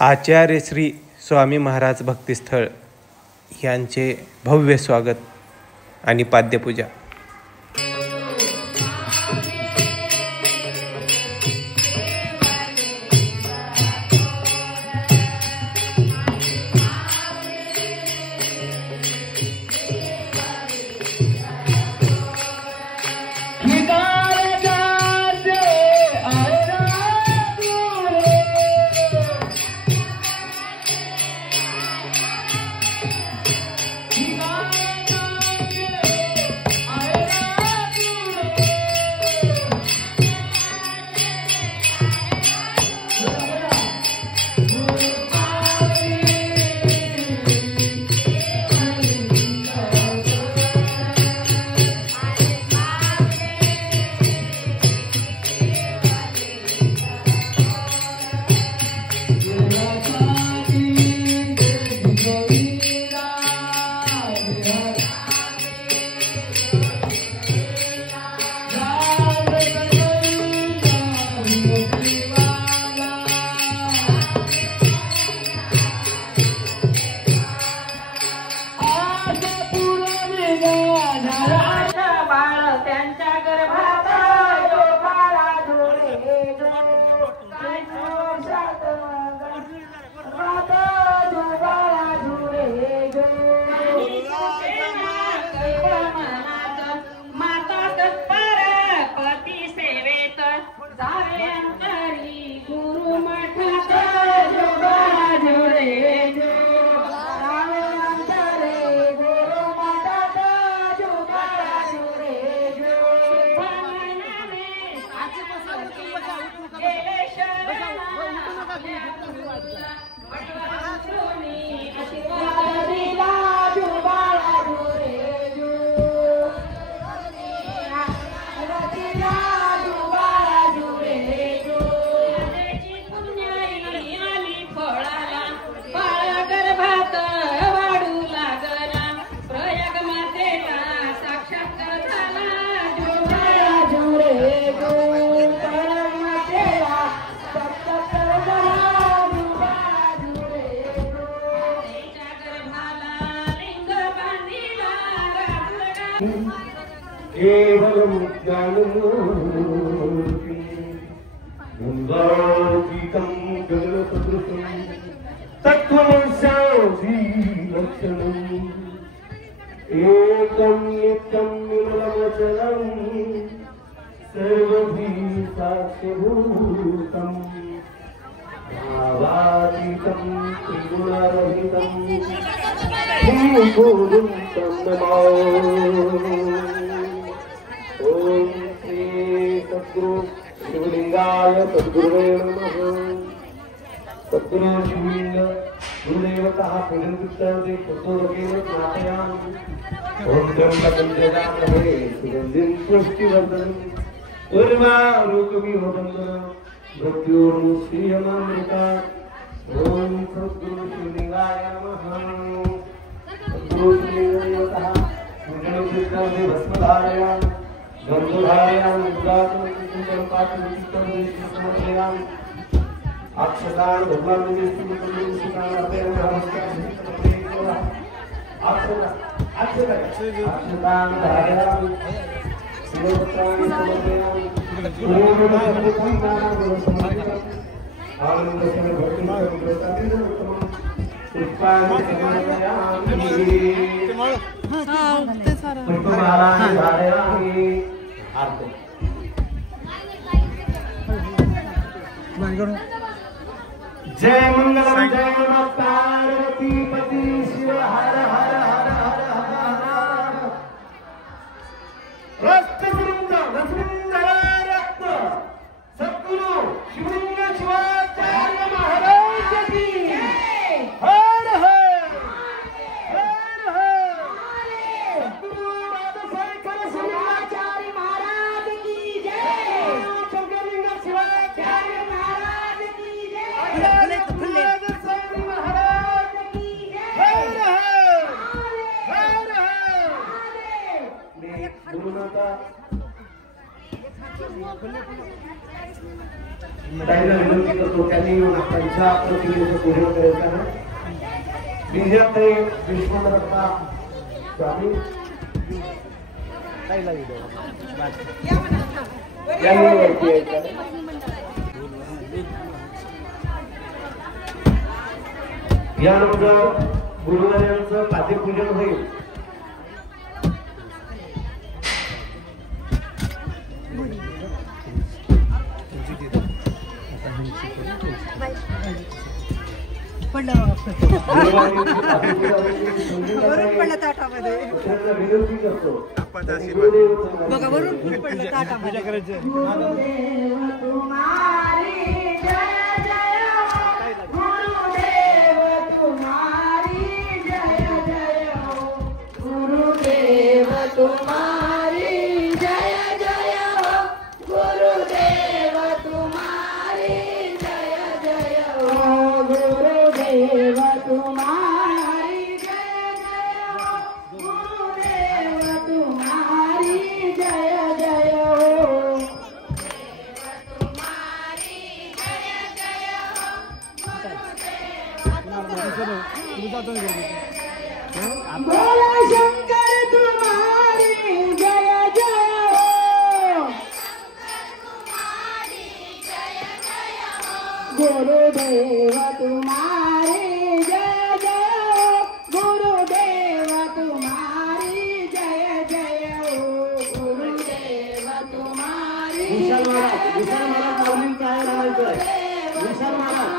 आचार्य श्री स्वामी महाराज भक्तिस्थळ यांचे भव्य स्वागत आणि पाद्यपूजा। केवलम ज्ञानमूर्ति मुंदातीतं गगनसदृशं तत्त्वमस्यासि लक्षणम् एकं नित्यं निर्मलमचलं सर्वधी साक्ष्यभूतम् भावातीतं त्रिगुणरहितं गुरुं तं नमामि। ओम श्री सद्गुरु शिवलिंगाय सद्गुरुवे नमः। सद्गुरु शिवलिंग गुरुदेवतः पूजनकृत्यादि पुस्तकेन ज्ञापयामि। ओम त्र्यंबकं जयामहे सुगन्धिं पुष्टिवर्धनं उर्वारुकमिवदनं मृत्योर्मुक्षीयमामृता। ओम सद्गुरु शिवलिंगाय नमः। सद्गुरु शिवलिंगदेवतः पूजनकृत्यादि भस्मधारयामि गंधधारयामि उदात्तं पाठं समर्पयामि। अक्षतान् भगवान् विष्णुं अक्षतान् धारयामि शिवपुत्राणि समर्पयामि। आनन्दस्य भक्तिं पुष्पाणि समर्पयामि। पुष्पमालानि धारयामि। जय मंगलम जय नमः पार्वती पति शिव हर हर हर हर हर रत्नवृंद रत्न सद्गुरु शिवलिंग शिवाचार्य महाराज की हर हर हर हर। सद्गुरु राधाशेखर शिवाचार्य महाराज की जय। शिवलिंग शिवाचार्य महाराज की जय। ताईला विनंती करतो त्यांनी त्यांच्या प्रतिमेचं पूजन करायचं आहे. विजयाताई विश्वनाथा स्वामी यांनी यानंतर गुरुवाऱ्यांचं पाद्यपूजन होईल. पडलं ताटामध्ये विनंती करतो बघा वरून पडलं ताटामध्ये बोला शंकर तुम्हारी जय जय हो. गुरुदेव तुम्हारी जय जय हो. गुरुदेव तुम्हारी जय जय हो. गुरुदेव तुम्हारी विशाल महाराज माऊलींचं आहे म्हणायचं. विशाल महाराज